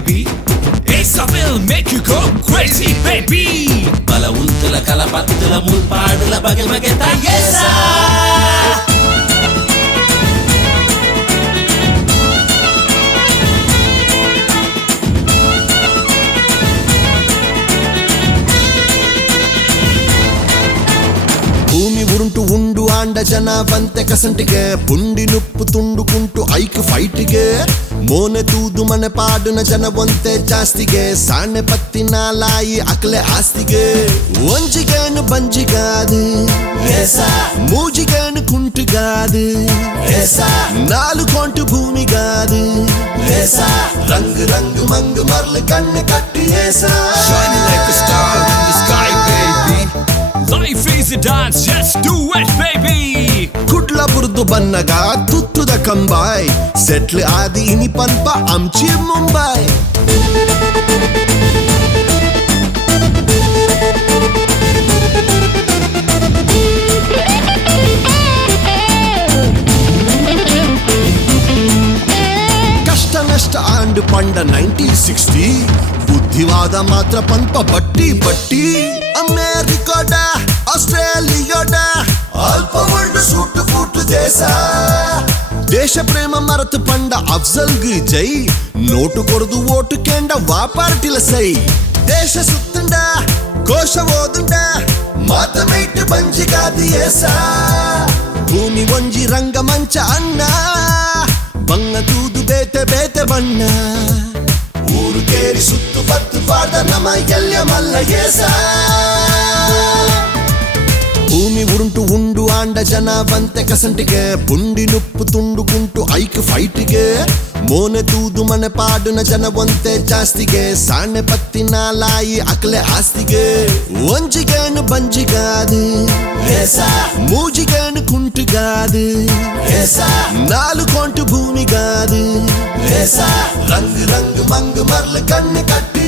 baby. Yesa will make you go crazy, baby. Bala untula kalapattula mulpaadula bage bageta Yesa. ಭೂಮಿ ಉರುಂಟು ಉಂಡು and ಜನ ಬಂತೆ ಕಸಂಟಿಗೆ ಪುಂಡಿ ನುಪ್ಪು ತುಂಡುಕುಂಟು ಐಕ್ ಫೈಟಿಗೆ ಮೋನೆ ತೂದು ಮನೆ ಪಾಡುನ ಜನ ಒಂತೆ ಜಾಸ್ತಿಗೆ ಸಾಣೆ ಪತ್ತಿನ ಲಾಯಿ ಅಕ್ಲೆ ಆಸ್ತಿಗೆ ಒಂಜಿಗೇನು ಬಂಜಿಗಾದು ಮೂಜಿಗೇನು ಕುಂಟುಗಾದು ನಾಲು ಕೊಂಟು ಭೂಮಿಗಾದು ರಂಗ್ ರಂಗ್ ಮಂಗ್ ಮರ್ಲು ಕಣ್ಣು ಕಟ್ಟಿ Shining like a star in the sky, baby. Life is a dance, just do it, baby. Kudla ಬುರ್ದು ಬನ್ನಗ ತುತ್ತುದ ಕಂಬಾಯ್ ಸೆಟ್ಲ್ ಆದಿ ಇನಿ ಪನ್ಪ ಅಂಚಿ ಮುಂಬೈ ಕಷ್ಟ ನಷ್ಟ ಆಂಡ್ ಪಂಡ 1960 ಬುದ್ಧಿವಾದ ಮಾತ್ರ ಪನ್ಪ ಬಟ್ಟಿ ಬಟ್ಟಿ ಅಮೇರಿಕಾಡ ಆಸ್ಟ್ರೇಲಿಯಾಡ ಅಲ್ಪ ವರ್ಲ್ಡ್ ಸೂಟು ಫೂಟು ದೇಶ ಪ್ರೇಮ ಮರತು ಪಂಡ ಅಫ್ಜಲ್ಗೆ ಜೈ ನೋಟು ಕೊರದು ಓಟು ಕೆಂಡ ವಾಪಾರ್ಟಿಲ ಸೈ ದೇಶ ಸುತ್ತಂಡ ಕೋಶ ಓದುಂಡ ಮಾತ ಮೈಟ್ ಬಂಜಿಗಾದಿ ಏಸಾ ಭೂಮಿ ಒಂಜಿ ರಂಗ ಮಂಚ ಅಣ್ಣ ಬಂಗ ತೂದು ಬೇತೆ ಬೇತೆ ಬಣ್ಣ ಊರು ಕೇರಿ ಸುತ್ತು ಬತ್ತು ಪಾಡ್ದ ನಮ ಎಲ್ಯ ಮಲ್ಲ ಏಸಾ ಭೂಮಿ ಉರುಂಟು ಉಂಡು ಆಂಡ ಜನ ಬಂತೆ ಕಸಂಟಿಗೆ ಪುಂಡಿ ನುಪ್ಪು ತುಂಡುಕುಂಟು ಐಕ್ ಫೈಟಿಗೆ ಮೋನೆ ತೂದು ಮನೆ ಪಾಡುನ ಜನ ಒಂತೆ ಜಾಸ್ತಿಗೆ ಸಾಣೆ ಪತ್ತಿನ ಲಾಯಿ ಅಕ್ಲೆ ಆಸ್ತಿಗೆ ಒಂಜಿಗೇನು ಬಂಜಿಗಾದು ಮೂಜಿಗೇನು ಕುಂಟುಗಾದು ನಾಲು ಕೊಂಟು ಭೂಮಿಗಾದು ರಂಗ್ ರಂಗ್ ಮಂಗ್ ಮರ್ಲು ಕಣ್ಣು ಕಟ್ಟಿ